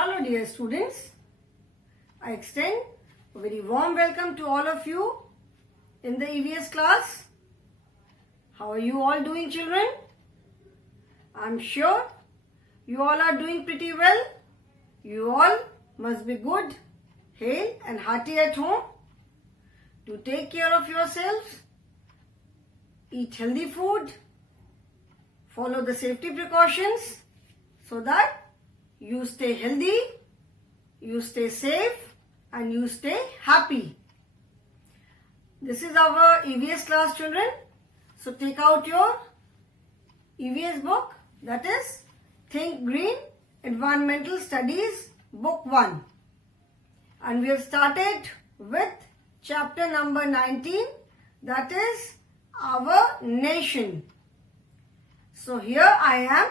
Hello dear students, I extend a very warm welcome to all of you in the EVS class. How are you all doing, children? I'm sure you all are doing pretty well. You all must be good, hale and hearty at home. Do take care of yourselves, eat healthy food, follow the safety precautions so that you stay healthy, you stay safe and you stay happy. This is our EVS class, children. So take out your EVS book, that is Think Green Environmental Studies Book 1. And we have started with chapter number 19, that is Our Nation. So here I am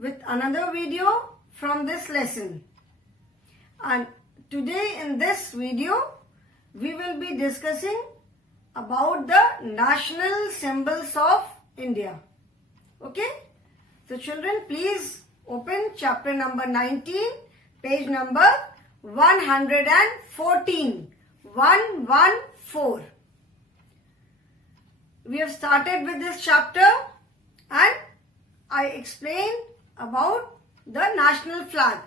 with another video from this lesson, and today in this video we will be discussing about the national symbols of India. Okay, so children, please open chapter number 19, page number 114. 114. We have started with this chapter and I explained about the national flag.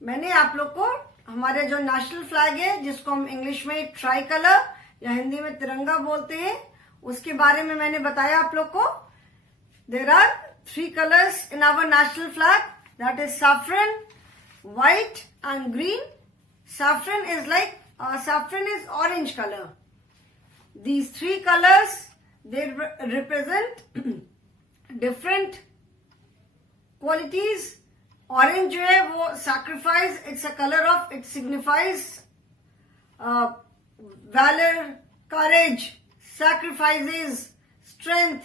मैंने आप लोग को हमारे जो national flag है, जिसको हम English में ट्राई कलर या हिंदी में तिरंगा बोलते हैं, उसके बारे में मैंने बताया आप लोग को. There are 3 colours in our national flag, that is saffron, white and green. Saffron is orange colour. These 3 colours they represent different qualities. Orange जो है वो sacrifice, it's a colour of, it signifies valour, courage, sacrifices, strength.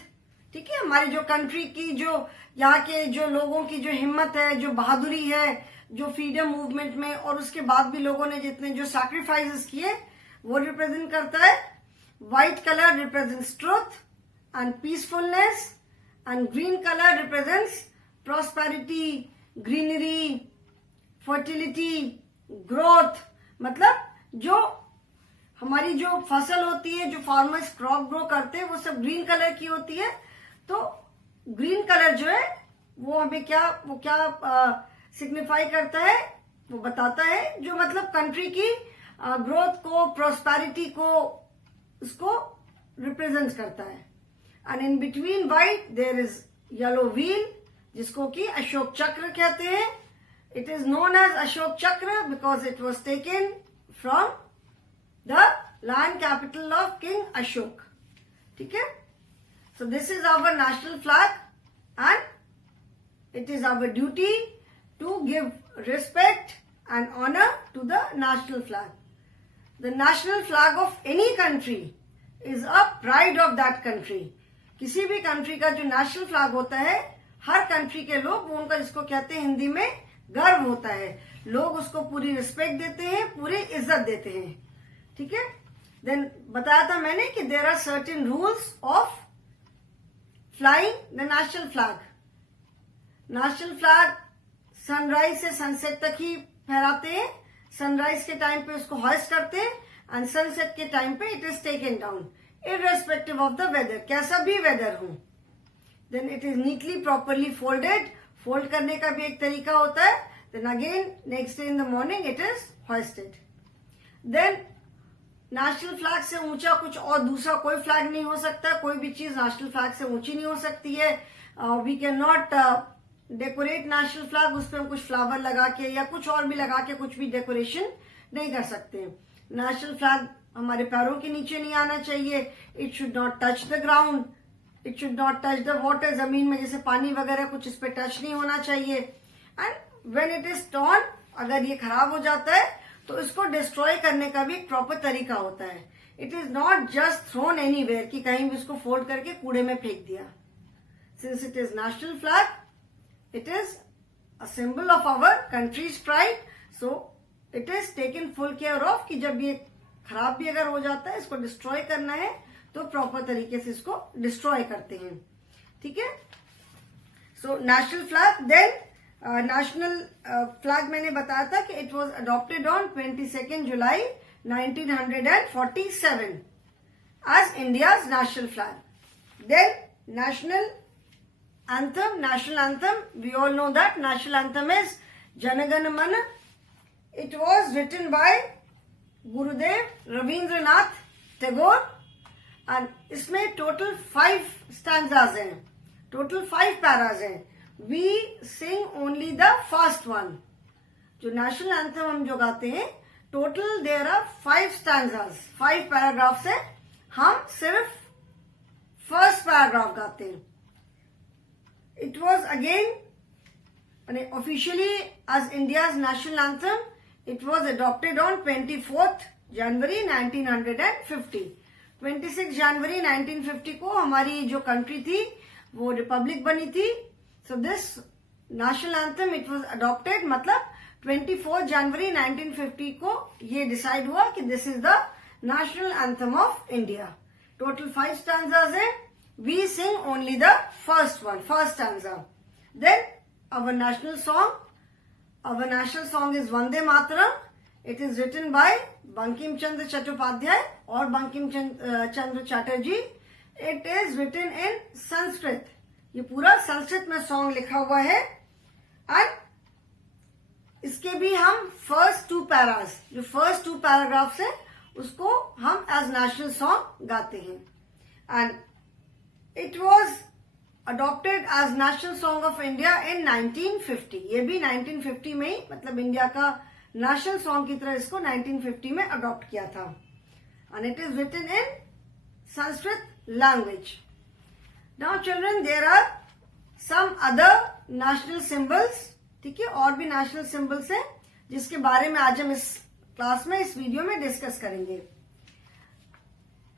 ठीक है, हमारी जो country की, जो यहाँ के जो लोगों की जो हिम्मत है, जो बहादुरी है, जो फ्रीडम मूवमेंट में और उसके बाद भी लोगों ने जितने जो सैक्रिफाइसेस किए वो रिप्रेजेंट करता है. White colour represents truth and peacefulness and green colour represents prosperity, greenery, fertility, growth. मतलब जो हमारी जो फसल होती है, जो फार्मर्स क्रॉप ग्रो करते हैं, वो सब ग्रीन कलर की होती है. तो ग्रीन कलर जो है वो हमें क्या सिग्निफाई करता है, वो बताता है जो मतलब कंट्री की ग्रोथ को, प्रोस्पेरिटी को, उसको रिप्रेजेंट करता है. And in between white there is yellow wheel, जिसको कि अशोक चक्र कहते हैं. It is known as Ashok Chakra because it was taken from the land capital of king Ashok. ठीक है, so this is our national flag and it is our duty to give respect and honour to the national flag. The national flag of any country is a pride of that country. किसी भी country का जो national flag होता है, हर country के लोग वो उनका, जिसको कहते हैं हिंदी में, गर्व होता है. लोग उसको पूरी रिस्पेक्ट देते हैं, पूरी इज्जत देते हैं. ठीक है, देन बताया था मैंने कि there are certain rules of flying the national flag. National flag sunrise से सनसेट तक ही फहराते हैं. सनराइज के टाइम पे उसको हॉइस्ट करते हैं एंड सनसेट के टाइम पे it is taken down, irrespective of the weather. कैसा भी वेदर हो, then it is neatly properly folded. Fold करने का भी एक तरीका होता है. then again next day in the morning it is hoisted. then national flag से ऊंचा कुछ और दूसरा कोई फ्लैग नहीं हो सकता. कोई भी चीज नेशनल फ्लैग से ऊंची नहीं हो सकती है. We can not decorate national flag. उस पर हम कुछ फ्लावर लगा के या कुछ और भी लगा के कुछ भी डेकोरेशन नहीं कर सकते. नेशनल फ्लैग हमारे पैरों के नीचे नहीं आना चाहिए. It should not touch the ground, it should not touch the water. जमीन में जैसे पानी वगैरह कुछ इस पे टच नहीं होना चाहिए. And when it is torn, अगर ये खराब हो जाता है तो इसको डिस्ट्रॉय करने का भी एक प्रॉपर तरीका होता है. It is not just throne anywhere, कि कहीं भी इसको फोल्ड करके कूड़े में फेंक दिया. Since it is national flag, it is a symbol of our country's pride. So it is taken full care of कि जब ये खराब भी अगर हो जाता है, इसको डिस्ट्रॉय करना है तो प्रॉपर तरीके से इसको डिस्ट्रॉय करते हैं. ठीक है, so national flag. Then national flag मैंने बताया था कि it was adopted on 22nd July 1947 as India's national flag. Then national anthem, we all know that national anthem is Jana Gana Mana. It was written by Gurudev Rabindranath Tagore and इसमें total 5 stanzas हैं, total 5 paras हैं. We sing only the first one. जो national anthem हम जो गाते हैं, total there are 5 stanzas, 5 paragraphs हैं. हम सिर्फ first paragraph गाते हैं. It was again officially as India's national anthem. It was adopted on 24th January 1950. 26 जनवरी 1950 को हमारी जो कंट्री थी वो रिपब्लिक बनी थी. So this national anthem it was adopted, मतलब 24 जनवरी 1950 को ये डिसाइड हुआ कि this is the national anthem of India. Total 5 stanzas है. We sing only the first one, first stanza. Then our national song is Vande Mataram. It is written by Bankim Chandra Chattopadhyay or Bankim Chandra Chatterjee. It is written in Sanskrit. ये पूरा संस्कृत में song लिखा हुआ है. And इसके भी हम first 2 paras, जो फर्स्ट 2 पैराग्राफ्स है उसको हम एज नेशनल सॉन्ग गाते हैं. And it was adopted as national song of India in 1950. ये भी 1950 में ही, मतलब इंडिया का नेशनल सॉन्ग की तरह इसको 1950 में अडॉप्ट किया था. And it is written in Sanskrit language. Now children, there are some other national symbols. ठीक है, और भी नेशनल सिंबल्स हैं जिसके बारे में आज हम इस क्लास में, इस वीडियो में डिस्कस करेंगे.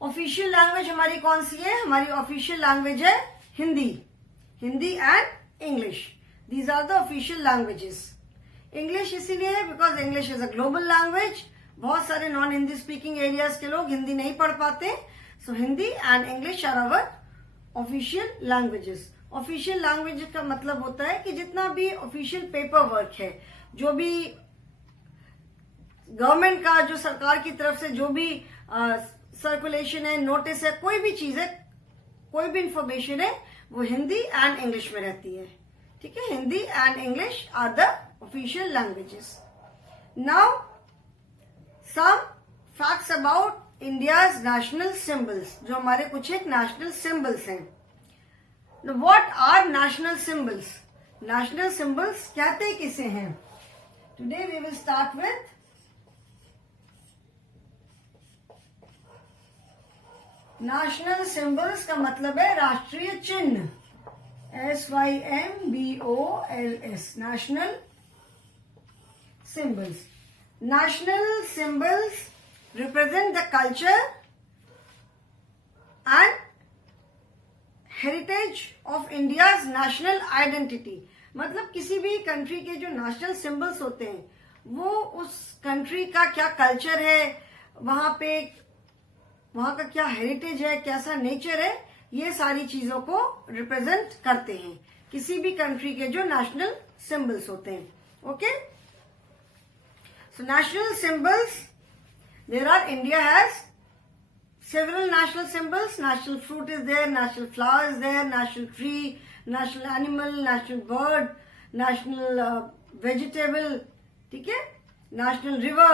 ऑफिशियल लैंग्वेज हमारी कौन सी है? हमारी ऑफिशियल लैंग्वेज है Hindi. Hindi and English, these are the official languages. English इसीलिए है because English is a global language. बहुत सारे नॉन हिंदी स्पीकिंग एरियाज के लोग हिंदी नहीं पढ़ पाते. So Hindi and English are our official languages. Official language का मतलब होता है कि जितना भी ऑफिशियल पेपर वर्क है, जो भी गवर्नमेंट का, जो सरकार की तरफ से जो भी सर्कुलेशन है, नोटिस है, कोई भी चीज है, कोई भी इंफॉर्मेशन है, वो हिंदी एंड इंग्लिश में रहती है. ठीक है, Hindi and English are the official languages. Now some facts about India's national symbols, जो हमारे कुछ एक नेशनल सिंबल्स हैं. What are national symbols? National symbols कहते किसे हैं? Today we will start with national symbols का मतलब है राष्ट्रीय चिन्ह. SYMBOLS, national symbols. National symbols represent the culture and heritage of India's national identity. मतलब किसी भी कंट्री के जो नेशनल सिंबल्स होते हैं वो उस कंट्री का क्या कल्चर है, वहां का क्या हेरिटेज है, कैसा नेचर है, ये सारी चीजों को रिप्रेजेंट करते हैं किसी भी कंट्री के जो नेशनल सिंबल्स होते हैं. Okay, so national symbols, there are, India has several national symbols. National fruit is there, national flower is there, national tree, national animal, national bird, national vegetable. ठीक है, national river.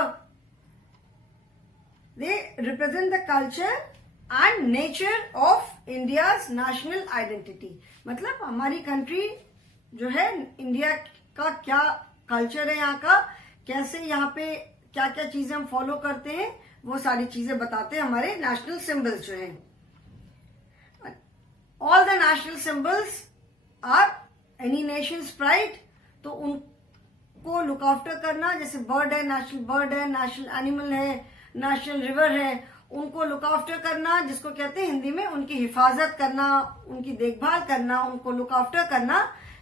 They represent the culture and nature of India's national identity. मतलब हमारी country जो है, India का क्या culture है, यहाँ का कैसे, यहाँ पे क्या क्या चीजें हम फॉलो करते हैं, वो सारी चीजें बताते हैं हमारे नेशनल सिंबल्स जो हैं. All the national symbols are any nation's pride. तो उनको लुक आफ्टर करना, जैसे बर्ड है, नेशनल बर्ड है, नेशनल एनिमल है, नेशनल रिवर है, उनको लुक आफ्टर करना, जिसको कहते हैं हिंदी में उनकी हिफाजत करना, उनकी देखभाल करना, उनको लुक आफ्टर करना.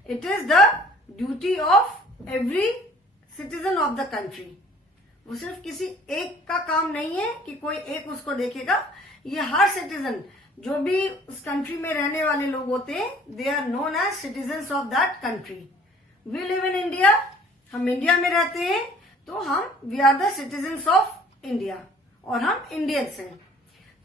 It is the duty of every citizen of the country. वो सिर्फ किसी एक का काम नहीं है कि कोई एक उसको देखेगा. ये हर सिटीजन, जो भी उस कंट्री में रहने वाले लोग होते हैं, they are known as citizens of that country. We live in India, हम इंडिया में रहते हैं, तो हम we are the citizens of India, और हम इंडियंस हैं।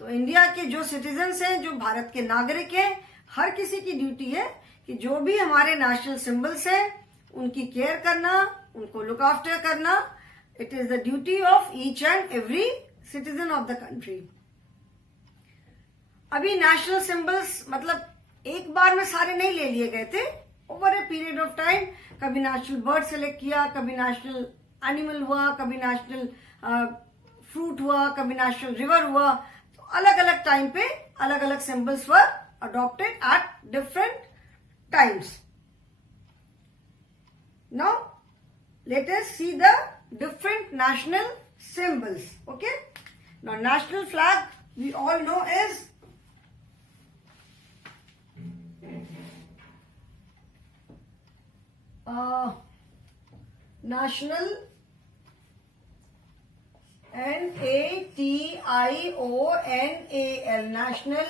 तो इंडिया के जो सिटीजन्स हैं, जो भारत के नागरिक हैं, हर किसी की ड्यूटी है कि जो भी हमारे नेशनल सिंबल्स हैं उनकी केयर करना, उनको लुक आफ्टर करना। It is the duty of each and every citizen of the country. अभी नेशनल सिंबल्स मतलब एक बार में सारे नहीं ले लिए गए थे, over a period of time. कभी नेशनल बर्ड सेलेक्ट किया, कभी नेशनल एनिमल हुआ, कभी नेशनल फ्रूट हुआ, कभी नेशनल रिवर हुआ। तो अलग अलग टाइम पे अलग अलग symbols were adopted at different times. Now let us see the different national symbols. Okay, now national flag we all know is national, NATIONAL, national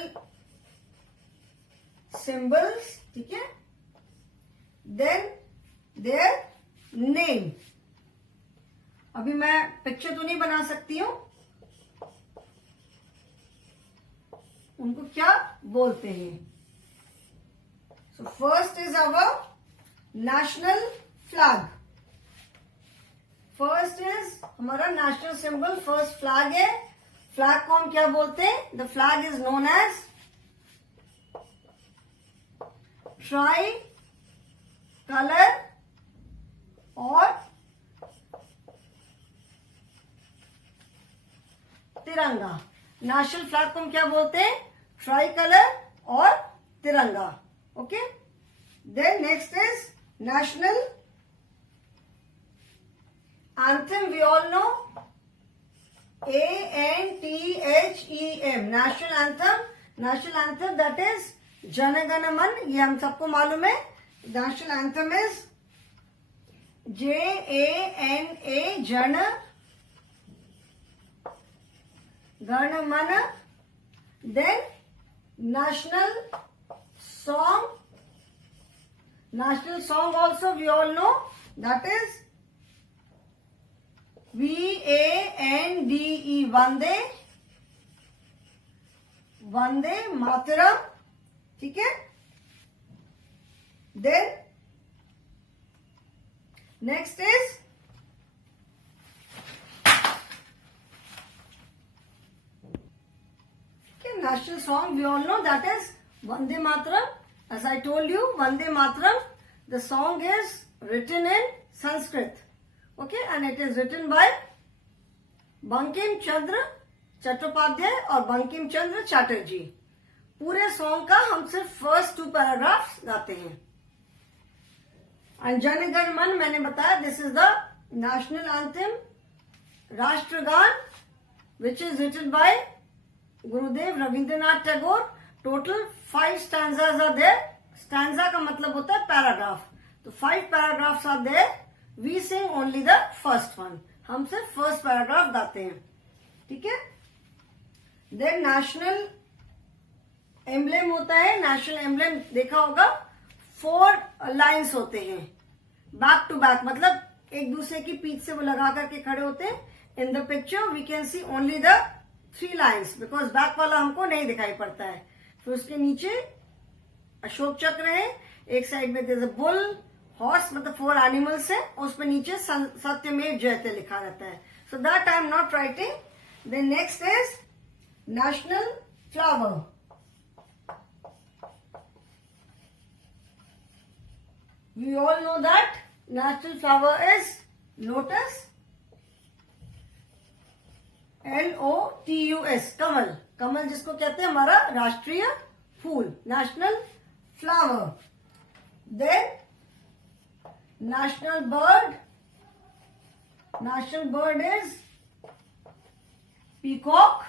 symbols. ठीक है, then their name. अभी मैं पिक्चर तो नहीं बना सकती हूं, उनको क्या बोलते हैं। So first is our national flag. First is हमारा नेशनल सिंबल, फर्स्ट फ्लैग है। फ्लैग को हम क्या बोलते हैं? The flag is known as tricolour और तिरंगा। नेशनल फ्लैग को हम क्या बोलते हैं? ट्राई कलर और तिरंगा। Okay, then next is national anthem. We all know ANTHEM, national anthem. National anthem that is Jana Gana मन, ये हम सबको मालूम है। National anthem is JANA, Jana Gana Mana. Then national song, national song also we all know that is VANDE, Vande, Vande Mataram. ठीक है, then next is national song we all know that is Vande Mataram. As I told you, Vande Mataram, the song is written in Sanskrit. Okay, and it is written by Bankim Chandra Chattopadhyay और Bankim Chandra Chatterjee. पूरे song का हम सिर्फ first 2 paragraphs गाते हैं। And जन गण मन मैंने बताया, this is the national anthem, राष्ट्रगान, which is written by Gurudev Rabindranath Tagore. Total 5 stanzas are there. Stanza का मतलब होता है पैराग्राफ। तो 5 paragraphs are there. We sing only the first one, हम सिर्फ फर्स्ट पैराग्राफ गाते हैं। ठीक है, देन नेशनल एम्ब्लेम होता है। नेशनल एम्ब्लेम देखा होगा, 4 लाइन्स होते हैं बैक टू बैक, मतलब एक दूसरे की पीठ से वो लगा करके खड़े होते हैं। In the picture we can see only the 3 lines, because back वाला हमको नहीं दिखाई पड़ता है। फिर उसके नीचे अशोक चक्र है, एक साइड में there is a bull, horse, मतलब 4 एनिमल्स है, और उसमें नीचे सत्यमेव जयते लिखा रहता है। So that I am not writing. Then next is national flower. We all know that national flower is lotus, LOTUS, कमल। कमल जिसको कहते हैं हमारा राष्ट्रीय फूल, national flower. Then national bird, national bird is peacock.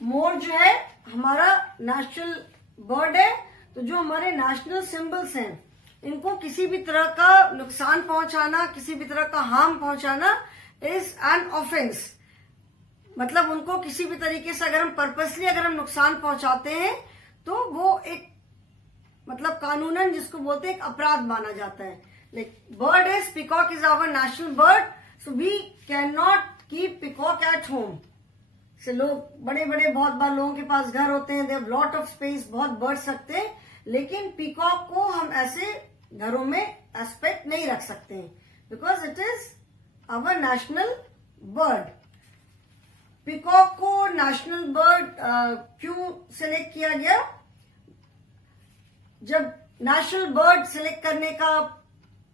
मोर जो है हमारा नेशनल बर्ड है। तो जो हमारे नेशनल सिंबल्स हैं, इनको किसी भी तरह का नुकसान पहुंचाना, किसी भी तरह का हार्म पहुंचाना इज एन ऑफेंस। मतलब उनको किसी भी तरीके से अगर हम पर्पसली अगर हम नुकसान पहुंचाते हैं तो वो एक मतलब कानूनन जिसको बोलते हैं एक अपराध माना जाता है. Like bird is, peacock is our national bird, so we can not keep peacock at home. से लोग बड़े बड़े बहुत बार लोगों के पास घर होते हैं, they have lot of space, बहुत बर्ड्स रखते हैं, लेकिन पीकॉक को हम ऐसे घरों में एस्पेक्ट नहीं रख सकते हैं because it is our national bird. Peacock को नेशनल बर्ड क्यों सिलेक्ट किया गया? जब नेशनल बर्ड सिलेक्ट करने का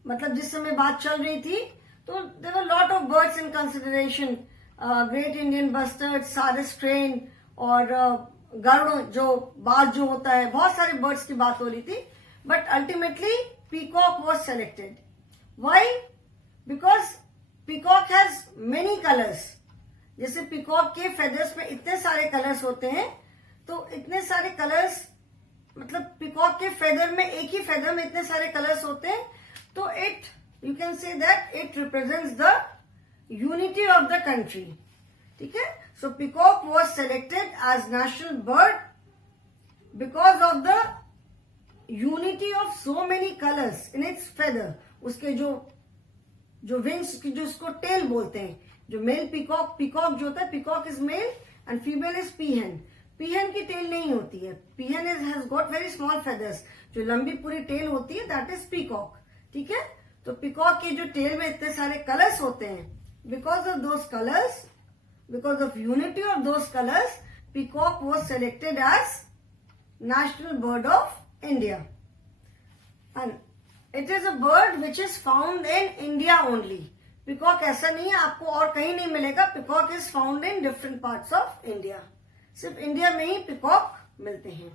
मतलब जिस समय बात चल रही थी, तो there were lot of birds in consideration. Great Indian bustard, सारस क्रेन और गरुड़ जो बाज जो होता है, बहुत सारे बर्ड्स की बात हो रही थी. But ultimately peacock was selected. Why? Because peacock has many colours. जैसे पीकॉक के फेदर्स में इतने सारे कलर्स होते हैं, तो इतने सारे कलर्स मतलब पीकॉक के फेदर में, एक ही फेदर में इतने सारे कलर्स होते हैं, तो it you can say that it represents the unity of the country. ठीक है. So peacock was selected as national bird because of the unity of so many colours in its feather. उसके जो wings की जो उसको tell बोलते हैं, जो मेल पीकॉक जो होता है, peacock is male and female is पीहन. पीहन की टेल नहीं होती है. पीहन has got very small feathers. जो लंबी पूरी टेल होती है दैट इज पीकॉक. ठीक है. तो पीकॉक की जो टेल में इतने सारे कलर्स होते हैं, because of those colours, because of unity of those colours, peacock was selected as national bird of India. And it is a bird which is found in India only. Peacock ऐसा नहीं है आपको और कहीं नहीं मिलेगा. Peacock is found in different parts of India. सिर्फ India में ही पीकॉक मिलते हैं.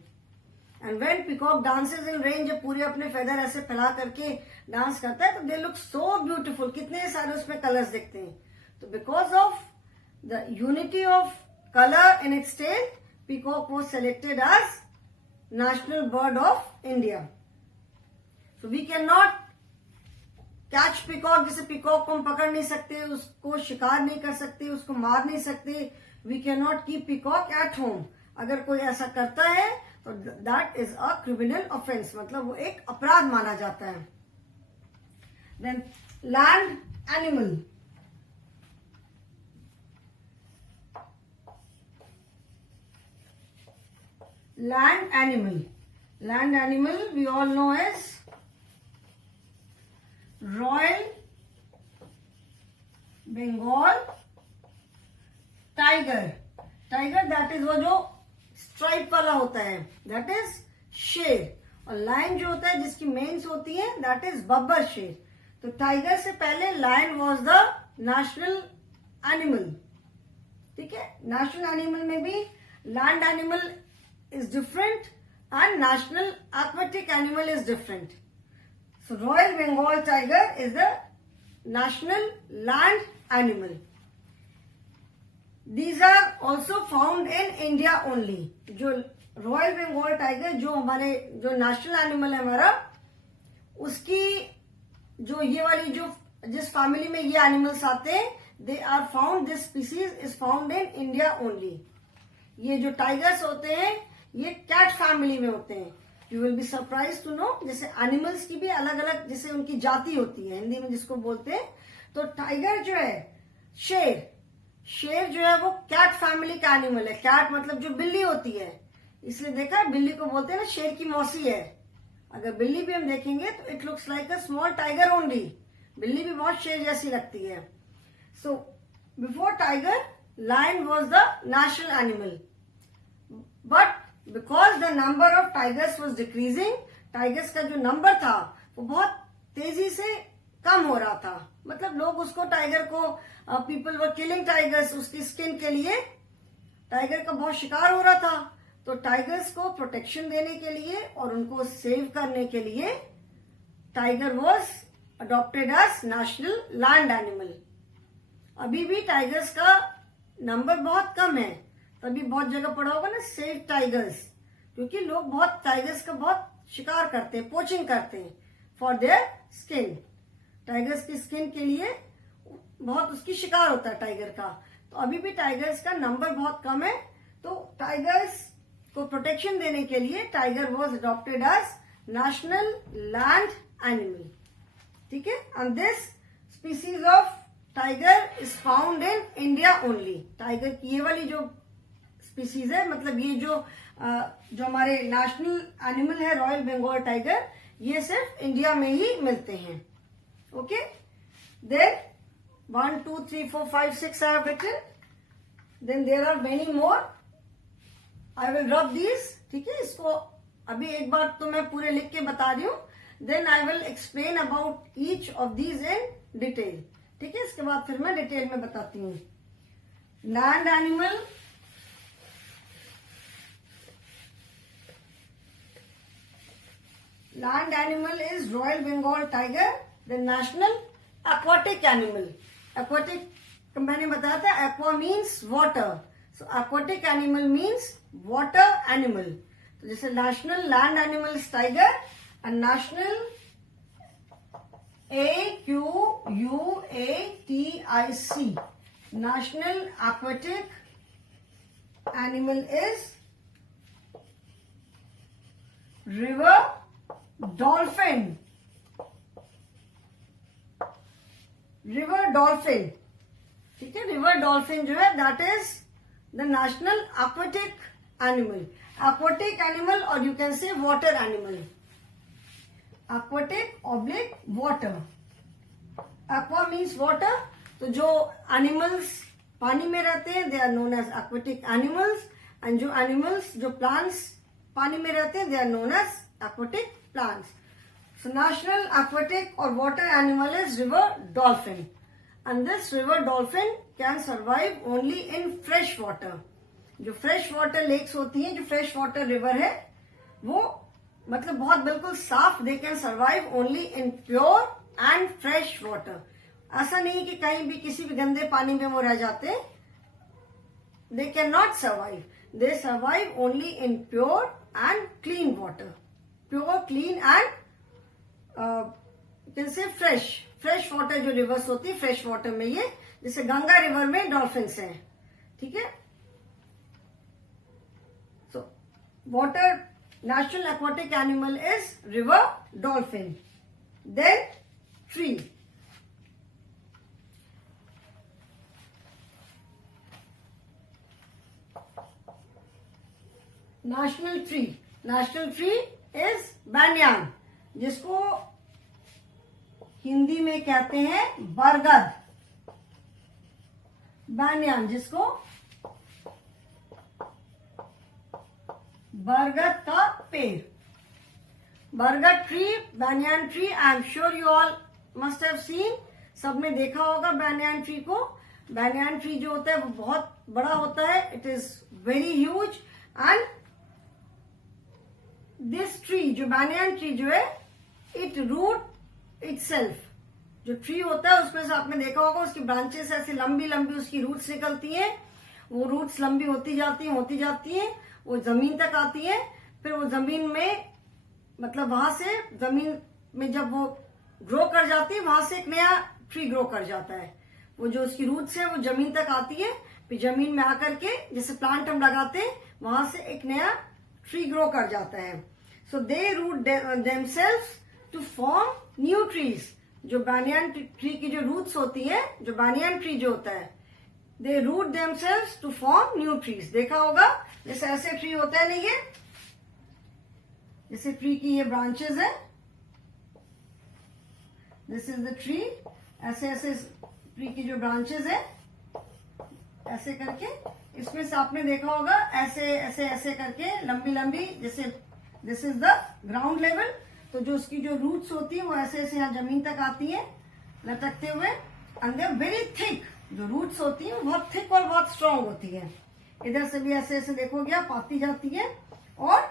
And when peacock dances in rain, जब पूरे अपने फेदर ऐसे फैला करके डांस करता है, तो दे लुक सो ब्यूटीफुल. कितने सारे उसमें कलर्स दिखते हैं. तो because of the unity of colour in its tail, peacock was selected as national bird of India. So we can not catch peacock. जैसे पीकॉक को हम पकड़ नहीं सकते, उसको शिकार नहीं कर सकते, उसको मार नहीं सकते. We can not keep peacock at home. अगर कोई ऐसा करता है तो that is a criminal offence, मतलब वो एक अपराध माना जाता है. Then land animal. Land animal we all know as royal Bengal tiger. That is वो जो स्ट्राइप वाला होता है, दैट इज शेर. और लायन जो होता है जिसकी मेन्स होती है, दैट इज बब्बर शेर. तो टाइगर से पहले lion was the national animal. ठीक है. नेशनल एनिमल में भी land animal is different and national aquatic animal is different. So royal Bengal tiger is the national land animal. These are also found in India only. जो royal Bengal tiger जो हमारे जो national animal है हमारा, उसकी जो ये वाली जो जिस फैमिली में ये एनिमल्स आते हैं, they are found, this species is found in India only. ये जो टाइगर्स होते हैं ये कैट फैमिली में होते हैं. You will be surprise to know, जैसे एनिमल्स की भी अलग अलग जैसे उनकी जाति होती है, हिंदी में जिसको बोलते हैं. तो टाइगर जो है, शेर जो है वो कैट फैमिली का एनिमल है. कैट मतलब जो बिल्ली होती है, इसलिए देखा है बिल्ली को बोलते हैं ना शेर की मौसी है. अगर बिल्ली भी हम देखेंगे तो it looks like a small tiger only. बिल्ली भी बहुत शेर जैसी लगती है. So before tiger, lion was the national animal. But because the number of tigers was decreasing, tigers का जो नंबर था वो बहुत तेजी से कम हो रहा था. मतलब लोग उसको टाइगर को, पीपल वर किलिंग टाइगर्स, उसकी स्किन के लिए टाइगर का बहुत शिकार हो रहा था. तो टाइगर्स को प्रोटेक्शन देने के लिए और उनको सेव करने के लिए tiger was adopted as national land animal. अभी भी टाइगर्स का नंबर बहुत कम है. तभी बहुत जगह पढ़ा होगा ना सेव टाइगर्स, क्योंकि लोग बहुत टाइगर्स का बहुत शिकार करते हैं, पोचिंग करते हैं फॉर देयर स्किन. टाइगर्स की स्किन के लिए बहुत उसकी शिकार होता है टाइगर का. तो अभी भी टाइगर्स का नंबर बहुत कम है. तो टाइगर्स को प्रोटेक्शन देने के लिए tiger was adopted as national land animal. ठीक है, and this species of tiger is found in India only. Tiger की ये वाली जो स्पीसीज है, मतलब ये जो हमारे नेशनल एनिमल है रॉयल बंगाल टाइगर, ये सिर्फ इंडिया में ही मिलते हैं. Okay, then 1 2 3 4 5 6 I have written. Then there are many more. I will rub these. ठीक है, इसको अभी एक बार तो मैं पूरे लिख के बता रही हूँ. Then I will explain about each of these in detail. ठीक है, इसके बाद फिर मैं डिटेल में बताती हूँ. Land animal, land animal is Royal Bengal tiger. The national aquatic animal. Aquatic मैंने बताया था, aqua means water. So aquatic animal means water animal. तो जैसे national land animal is tiger and national AQUATIC national aquatic animal is river dolphin. River dolphin, ठीक है, river dolphin जो है that is the national aquatic animal. Aquatic animal और you can say water animal. Aquatic oblique water. Aqua means water. तो जो animals पानी में रहते हैं they are known as aquatic animals, and जो एनिमल्स जो प्लांट्स पानी में रहते हैं they are known as aquatic plants. So national aquatic or water animal is river dolphin, and this river dolphin can survive only in fresh water. जो fresh water lakes होती हैं, जो fresh water river है, वो मतलब बहुत बिल्कुल साफ, they can survive only in pure and fresh water. ऐसा नहीं कि कहीं भी किसी भी गंदे पानी में वो रह जाते. They cannot survive. They survive only in pure and clean water. Pure, clean and you can say fresh water जो रिवर्स होती है, फ्रेश वाटर में ये, जैसे गंगा रिवर में डॉल्फिन्स हैं. ठीक है, so water national aquatic animal is river dolphin. Then tree. National tree. National tree is banyan, जिसको हिंदी में कहते हैं बरगद. banyan, जिसको बरगद का पेड़. बरगद tree, banyan tree. I am sure you all must have seen, सबने देखा होगा banyan ट्री को. banyan ट्री जो होता है वो बहुत बड़ा होता है. It is very huge. And this tree, जो banyan ट्री जो है, इट रूट इटसेल्फ. जो ट्री होता है उसमें से आपने देखा होगा उसकी ब्रांचेस ऐसे लंबी लंबी उसकी रूट्स निकलती हैं. वो रूट्स लंबी होती जाती हैं, वो जमीन तक आती हैं. फिर वो जमीन में, मतलब वहां से जमीन में जब वो ग्रो कर जाती है, वहां से एक नया ट्री ग्रो कर जाता है. वो जो उसकी रूट्स है वो जमीन तक आती है, फिर जमीन में आकर के जैसे प्लांट हम लगाते हैं वहां से एक नया ट्री ग्रो कर जाता है. So they root themselves to form new trees. जो banyan ट्री की जो रूट्स होती है, जो banyan ट्री जो होता है, they root themselves to form new trees. देखा होगा जैसे ऐसे ट्री होता है ना, ये जैसे ट्री की ये ब्रांचेस है, दिस इज द ट्री. ऐसे ऐसे ट्री की जो ब्रांचेस है, ऐसे करके इसमें से आपने देखा होगा ऐसे ऐसे ऐसे करके लंबी लंबी, जैसे this is the ground level. तो जो उसकी जो रूट्स होती है वो ऐसे ऐसे यहाँ जमीन तक आती है लटकते हुए. And they very thick. जो रूट्स होती है वो बहुत थिक और बहुत स्ट्रांग होती है. इधर से भी ऐसे ऐसे देखोगे आप आती जाती है, और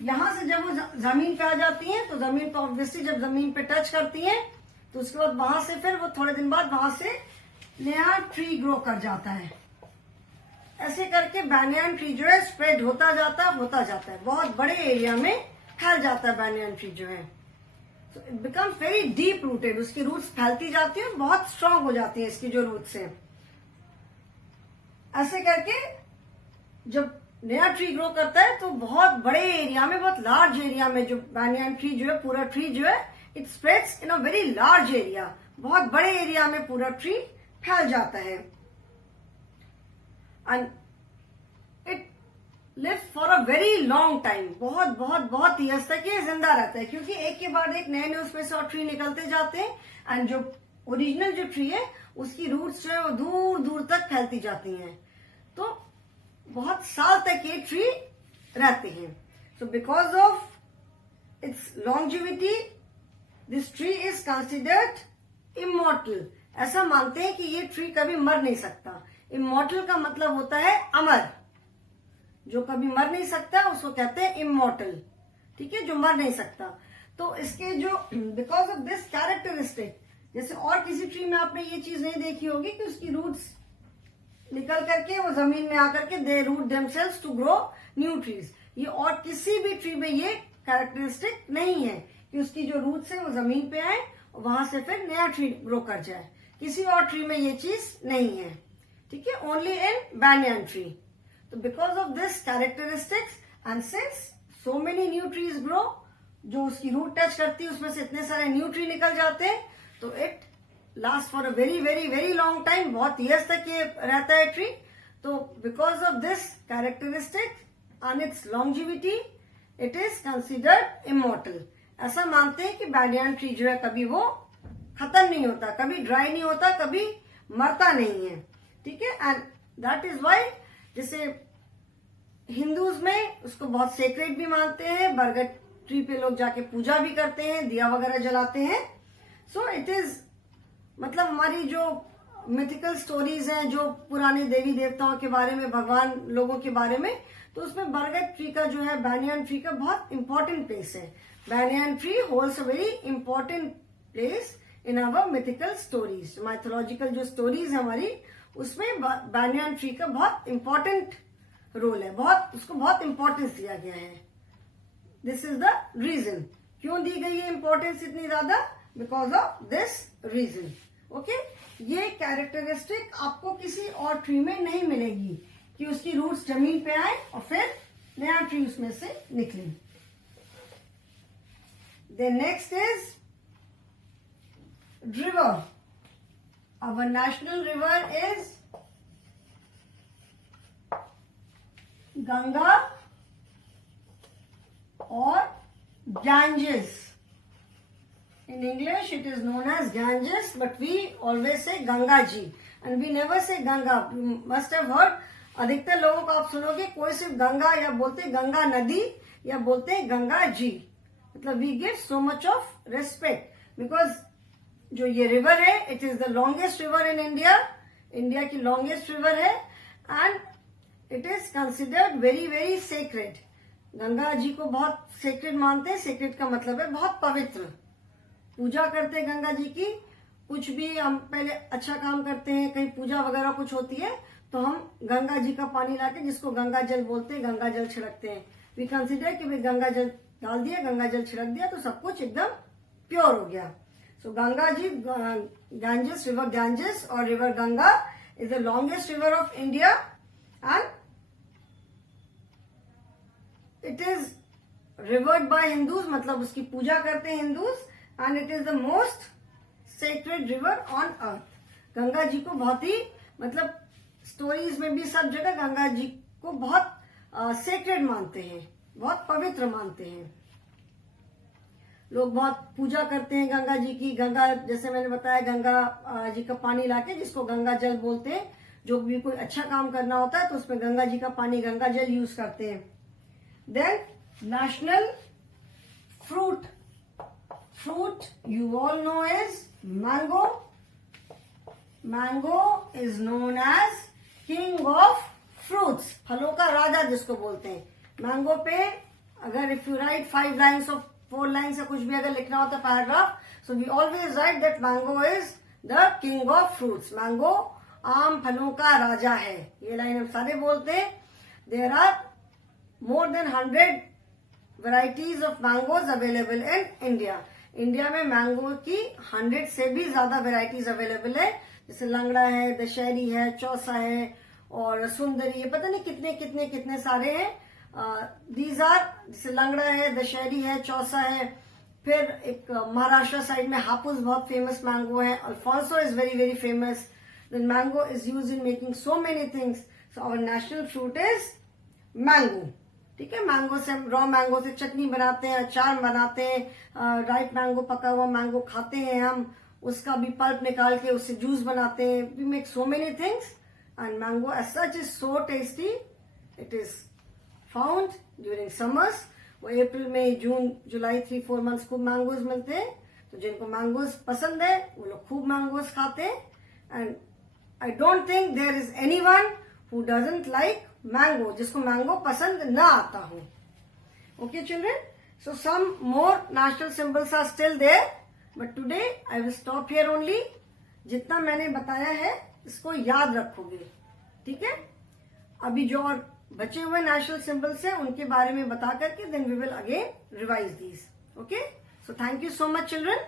यहां से जब वो जमीन पे आ जाती है तो जमीन पे ऑब्वियसली जब जमीन पे टच करती है तो उसके बाद वहां से फिर वो थोड़े दिन बाद वहां से नया ट्री ग्रो कर जाता है. ऐसे करके banyan ट्री जो है स्प्रेड होता जाता है, बहुत बड़े एरिया में फैल जाता है banyan ट्री जो है. So it becomes very deep rooted. उसकी रूट्स फैलती जाती है, बहुत स्ट्रांग हो जाती है इसकी जो रूट्स है. ऐसे करके जब नया ट्री ग्रो करता है तो बहुत बड़े एरिया में, बहुत लार्ज एरिया में, जो banyan ट्री जो है, पूरा ट्री जो है, it spreads in a very large area, बहुत बड़े एरिया में पूरा ट्री फैल जाता है। And it live for a very long time, बहुत बहुत बहुत ईयर्स तक ये जिंदा रहता है, क्योंकि एक के बाद एक नए नए उसमें से और ट्री निकलते जाते हैं। एंड जो ओरिजिनल जो ट्री है उसकी रूट्स जो है वो दूर दूर तक फैलती जाती हैं, तो बहुत साल तक ये ट्री रहते हैं। So because of its longevity this tree is considered immortal. ऐसा मानते हैं कि ये ट्री कभी मर नहीं सकता। इमॉर्टल का मतलब होता है अमर, जो कभी मर नहीं सकता उसको कहते हैं इमॉर्टल, ठीक है, जो मर नहीं सकता। तो इसके जो बिकॉज ऑफ दिस कैरेक्टरिस्टिक, जैसे और किसी ट्री में आपने ये चीज नहीं देखी होगी कि उसकी रूट्स निकल करके वो जमीन में आकर के they root themselves to grow new trees. ये और किसी भी ट्री में ये कैरेक्टरिस्टिक नहीं है कि उसकी जो रूट्स है वो जमीन पे आए और वहां से फिर नया ट्री ग्रो कर जाए। किसी और ट्री में ये चीज नहीं है, ठीक है, ओनली इन banyan ट्री। तो because of this characteristics and since so many new trees grow, जो उसकी रूट टच करती है उसमें से इतने सारे न्यू ट्री निकल जाते हैं, तो it last for a very very very long time, बहुत ईयर्स तक ये रहता है ट्री। तो because of this characteristic and it's longevity it is considered immortal. ऐसा मानते हैं कि banyan ट्री जो है कभी वो खत्म नहीं होता, कभी ड्राई नहीं होता, कभी मरता नहीं है, ठीक है। एंड दैट इज वाई जैसे हिंदूज में उसको बहुत सेक्रेट भी मानते हैं, बरगद ट्री पे लोग जाके पूजा भी करते हैं, दिया वगैरह जलाते हैं। सो इट इज मतलब हमारी जो मिथिकल स्टोरीज हैं, जो पुराने देवी देवताओं के बारे में, भगवान लोगों के बारे में, तो उसमें बरगद ट्री का जो है, banyan ट्री का बहुत इंपॉर्टेंट प्लेस है। banyan tree holds a very important place in our mythical stories. Mythological जो स्टोरीज है हमारी, उसमें banyan ट्री का बहुत इंपॉर्टेंट रोल है, बहुत उसको बहुत इंपॉर्टेंस दिया गया है। दिस इज द रीजन क्यों दी गई है इंपॉर्टेंस इतनी ज्यादा, because of this reason. Okay, ये कैरेक्टरिस्टिक आपको किसी और ट्री में नहीं मिलेगी कि उसकी रूट्स जमीन पे आए और फिर नया ट्री उसमें से निकले। The next is river. Our national river is Ganga or Ganges. In English it is known as Ganges, but we always say Ganga ji and we never say Ganga. You must have heard, अधिकतर लोगों को आप सुनोगे कोई सिर्फ गंगा या बोलते गंगा नदी या बोलते गंगा जी। मतलब we give so much of respect because जो ये रिवर है, it is the longest river in India, India की longest river है and it is considered very very sacred. Ganga ji को बहुत सेक्रेट मानते हैं। सेक्रेट का मतलब है बहुत पवित्र, पूजा करते हैं गंगा जी की। कुछ भी हम पहले अच्छा काम करते हैं, कहीं पूजा वगैरह कुछ होती है, तो हम गंगा जी का पानी लाके, जिसको गंगा जल बोलते हैं, गंगा जल छिड़कते हैं। वी कंसिडर कि भाई गंगा जल डाल दिया, गंगा जल छिड़क दिया तो सब कुछ एकदम प्योर हो गया। So Ganga ji, Ganges, river Ganges और river Ganga is the longest river of India and it is revered by Hindus, मतलब उसकी पूजा करते हैं Hindus, and it is the most sacred river on earth. Ganga ji को बहुत ही, मतलब स्टोरीज में भी सब जगह गंगा जी को बहुत सेक्रेड मानते हैं, बहुत पवित्र मानते हैं। लोग बहुत पूजा करते हैं गंगा जी की। गंगा, जैसे मैंने बताया, गंगा जी का पानी लाके, जिसको गंगा जल बोलते हैं, जो भी कोई अच्छा काम करना होता है तो उसमें गंगा जी का पानी, गंगा जल यूज करते हैं। Then national fruit you all know is mango. Mango is known as king of fruits, फलों का राजा जिसको बोलते हैं। मैंगो पे अगर if you write 5 lines or 4 lines या कुछ भी अगर लिखना होता है paragraph, so we always write that mango is the king of fruits. Mango आम फलों का राजा है, ये लाइन हम सारे बोलते हैं। There are more than 100 varieties of mangoes available in India. India में मैंगो की 100 से भी ज्यादा वेराइटीज अवेलेबल है, जैसे लंगड़ा है, दशहरी है, चौसा है और सुंदरी, ये पता नहीं कितने कितने कितने सारे हैं. दीज आर, जैसे लंगड़ा है, दशहरी है, चौसा है. फिर एक महाराष्ट्र साइड में हापुस बहुत फेमस मैंगो है. Alphonso is very very famous. Then mango is use in making so many things. So our national fruit is mango. ठीक है, मैंगो से, रॉ मैंगो से चटनी बनाते हैं, अचार बनाते हैं. राइप मैंगो, पका हुआ मैंगो खाते हैं हम, उसका भी पल्प निकाल के उससे जूस बनाते हैं. We make so many things and mango as such is so tasty. It is found during summers. वो अप्रैल, मई, जून, जुलाई 3-4 मंथ्स खूब मैंगोज मिलते हैं. तो जिनको मैंगोज पसंद है वो लोग खूब मैंगोज खाते हैं. And I don't think there is anyone who doesn't like mango, जिसको मैंगो पसंद ना आता हो. Okay children, so some more national symbols are still there, but today I will stop here only. जितना मैंने बताया है इसको याद रखोगे. ठीक है, अभी जो और बचे हुए नेशनल सिंबल्स हैं उनके बारे में बता करके then we will again revise these. Okay, so thank you so much children.